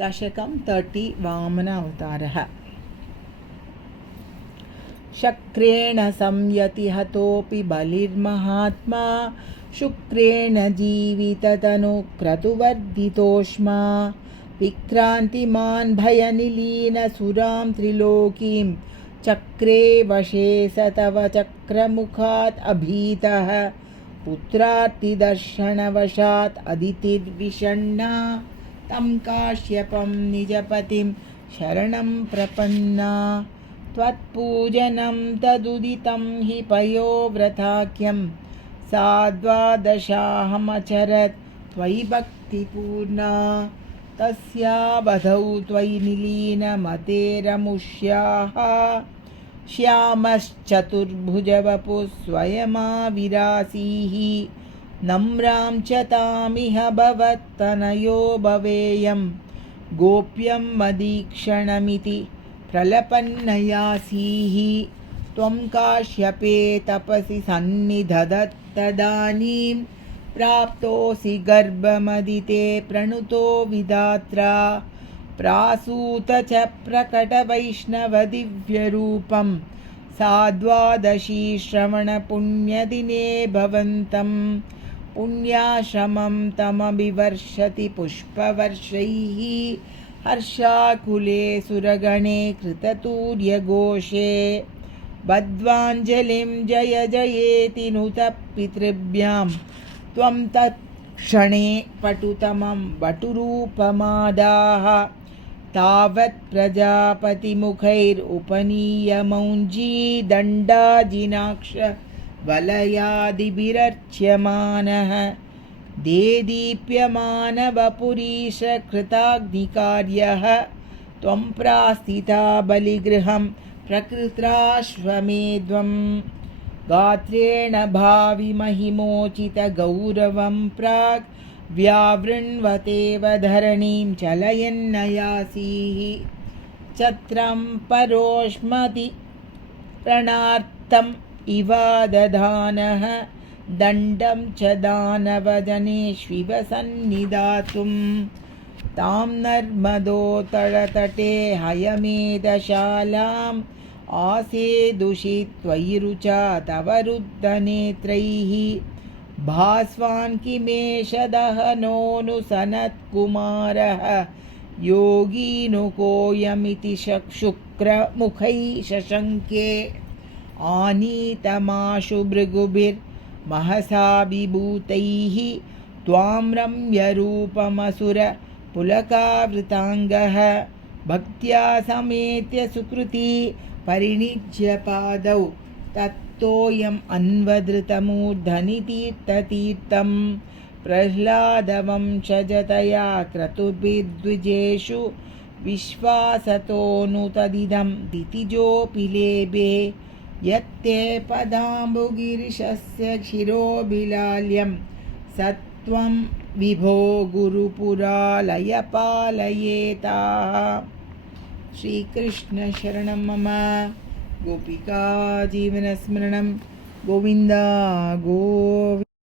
दशकं 30 वामन अवतारः। शक्रेण संयति हतोऽपि बलिर्महात्मा शुक्रेण जीविततनुक्रतुवर्धितोष्मा विक्रान्तिमान् भयनिलीनसुरां त्रिलोकीं चक्रे वशे स तव चक्रमुखात् अभीतः पुत्रार्तिदर्शनवशात् अदितिर्विषण्णा तं काश्यपं निजपतिं शरणं प्रपन्ना त्वत्पूजनं तदुदितं हि पयोव्रताख्यं सा द्वादशाहमचरत् त्वयि भक्तिपूर्णा तस्या वधौ त्वयि निलीनमतेरमुष्याः श्यामश्चतुर्भुजवपुः स्वयमाविरासीः नम्रां च तामिह भवत्तनयो भवेयं गोप्यं मदीक्षणमिति प्रलपन्नयासीः त्वं काश्यपे तपसि सन्निधत्तदानीं प्राप्तोऽसि गर्भमदिते प्रणुतो विधात्रा प्रासूत च प्रकटवैष्णवदिव्यरूपं साद्वादशी श्रवणपुण्यदिने भवन्तं पुण्याश्रमं तमभिवर्षति पुष्पवर्षैः हर्षाकुले सुरगणे कृततूर्यघोषे बद्ध्वाञ्जलिं जय जयेति नुतः पितृभ्यां त्वं तत्क्षणे पटुतमं वटुरूपमादाः तावत् प्रजापतिमुखैरुपनीयमौञ्जी दण्डाजिनाक्ष वलयादिभिरर्च्यमानः देदीप्यमानवपुरीशकृताग्निकार्यः त्वं प्रास्थिता बलिगृहं प्रकृत्राश्वमेध्वं गात्रेण भाविमहिमोचितगौरवं प्राक् व्यावृण्वतेव धरणीं चलयन्नयासीः छत्रं परोष्मति प्रणार्तम् इवादधानः दण्डं च दानवजनेष्विव सन्निधातुं तां नर्मदोत्तरतटे हयमेधशालाम् आसेदुषि त्वयि रुचा तव रुद्धनेत्रैः भास्वान् किमेष दहनोऽनु सनत्कुमारः योगीनुकोऽयमिति शुक्रमुखैः शशङ्के आनीतमाशु भृगुभिर्महसा विभूतैः त्वां रम्यरूपमसुरपुलकावृताङ्गः भक्त्या समेत्य सुकृती परिणिज्य पादौ तत्तोऽयम् अन्वधृतमूर्धनितीर्थतीर्थं प्रह्लादवंशजतया क्रतुभिर्द्विजेषु विश्वासतोऽनु तदिदं दितिजोऽपि लेभे यत्ते पदाम्बुगिरिशस्य शिरोभिलाल्यं सत्वं विभो गुरुपुरालयपालयेताः। श्रीकृष्ण शरणं मम गोपिका जीवनस्मरणं गोविन्द गोविन्द।